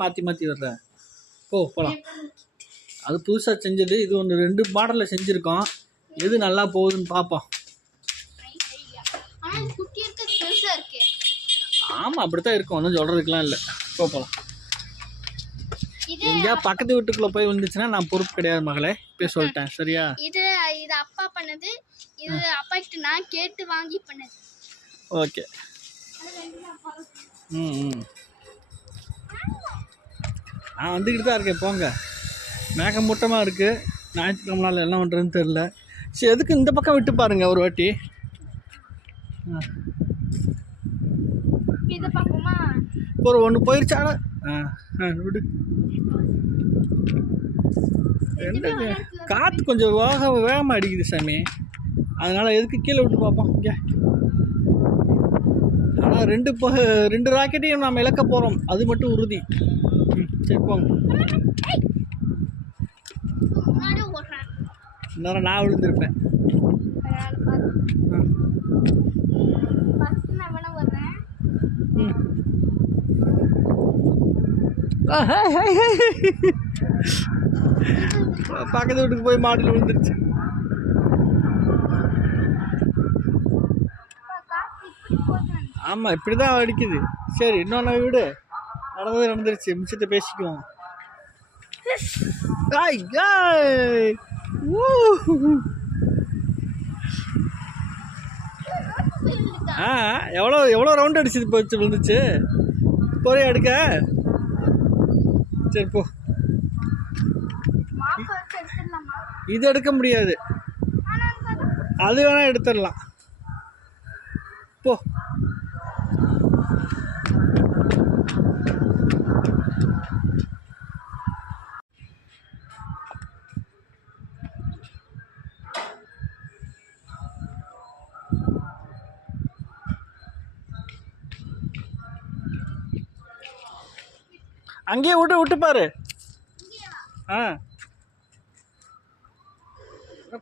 மாற்றி மாற்றி வர்ற போகலாம். அது புதுசாக செஞ்சது, இது ஒன்று 2 மாடலில் செஞ்சுருக்கோம். எது நல்லா போகுதுன்னு பார்ப்போம். ஆமாம், அப்படித்தான் இருக்கும், ஒன்றும் சொல்கிறதுக்கெலாம் இல்லை. போகலாம். எங்கேயா பக்கத்து வீட்டுக்குள்ளே போய் வந்துச்சுன்னா நான் பொறுப்பு கிடையாது மகளே, போய் சொல்லிட்டேன். சரியா? இது அப்பா பண்ணது, இது அப்பா கிட்ட நான் கேட்டு வாங்கி பண்ணது. ஓகே. நான் வந்துக்கிட்டு தான் இருக்கேன். போங்க, மேகமூட்டமாக இருக்குது. ஞாயிற்றுக்கிழமை நாள் என்ன பண்ணுறதுன்னு தெரில. சரி, எதுக்கு இந்த பக்கம் விட்டு பாருங்க ஒரு வாட்டி. இதை பார்ப்போமா? ஒரு ஒன்று போயிருச்சாட. விடு. காற்று கொஞ்சம் வேகமாக அடிக்குது சாமி, அதனால் எதுக்கு கீழே விட்டு பார்ப்போம். இங்கே ஆனால் 2 ராக்கெட்டையும் நாம் இழக்க போகிறோம், அது மட்டும் உறுதி. சரி போங்க. இன்னும் நான் விழுந்திருப்பேன். பக்கத்து வீட்டுக்கு போய் மாடியில் விழுந்துருச்சு. ஆமாம், இப்படி தான் அடிக்குது. சரி, இன்னொன்று வீடு நடந்துருச்சு. மிச்சத்தை பேசிக்குவோம். எவ்வளோ ரவுண்ட் அடிச்சது போச்சு, விழுந்துச்சு. போறே எடுக்க. சரி போ. இது எடுக்க முடியாது, அது வேணா எடுத்துடலாம். போ. அங்கேயே விட்டு பாரு.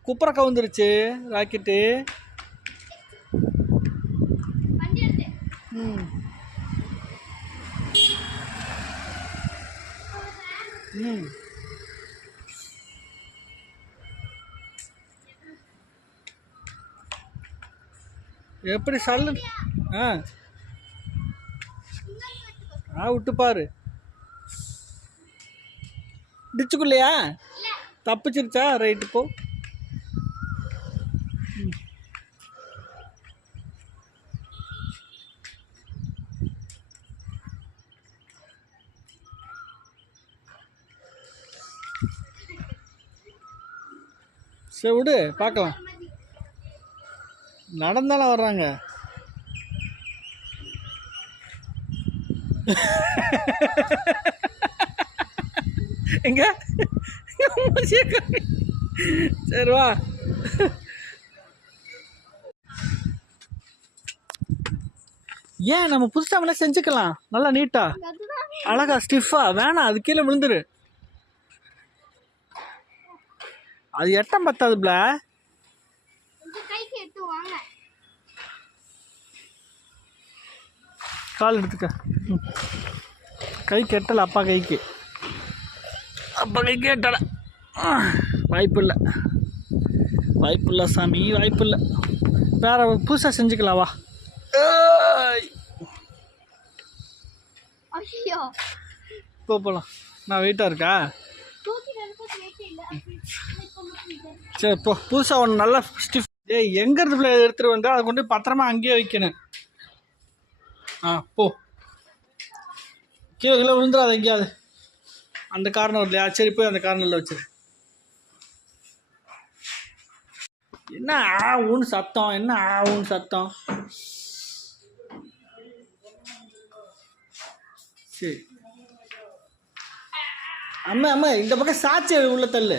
குப்பரை கவுந்துருச்சு ராக்கெட்டு. எப்படி சல்லு. விட்டு பாரு. டிச்சுக்குள்ளையா தப்பிச்சிருச்சா? ரைட்டு போ. சரி விடு, பார்க்கலாம். நடந்தானே வர்றாங்க. எங்க சரி வா. ஏன் நம்ம புதுசாக செஞ்சுக்கலாம், நல்லா நீட்டா அழகா ஸ்டிஃபா. வேணாம், அது கீழே விழுந்துரு. அது எட்டம் பத்தாது பிள. கால் எடுத்துக்க. கை கெட்டல, அப்பா கைக்கு எட்டல. வாய்ப்பு இல்லை சாமி, வாய்ப்பு இல்லை. வேற புதுசாக செஞ்சுக்கலாம் வா. போகலாம். நான் வெயிட்டாக இருக்கா? சரி போ. புதுசாக ஒன்று நல்லா ஸ்டிஃப். எங்கேருந்து எடுத்துகிட்டு வந்தா அதை கொண்டு பத்திரமா அங்கேயே வைக்கணும். போ. கீழே விழுந்துடாது எங்கேயாவது. அந்த கார்னர் இல்லையா? சரி போய் அந்த கார்னரில் வச்சிரு. என்ன ஊன்னு சத்தம், என்ன ஊன்னு சத்தம்? சரி அம்மா இந்த பக்கம் சாட்சி உள்ள தள்ளு.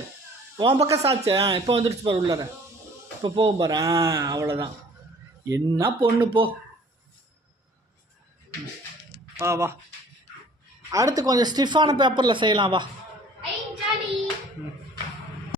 உன் பக்கம் சாட்சி. இப்போ வந்துடுச்சு பாரு உள்ளார. இப்போ போகும் பாரு. அவ்வளோதான். என்ன பொண்ணு போ. வா அடுத்து கொஞ்சம் ஸ்டிஃபான பேப்பரில் செய்யலாம் வா.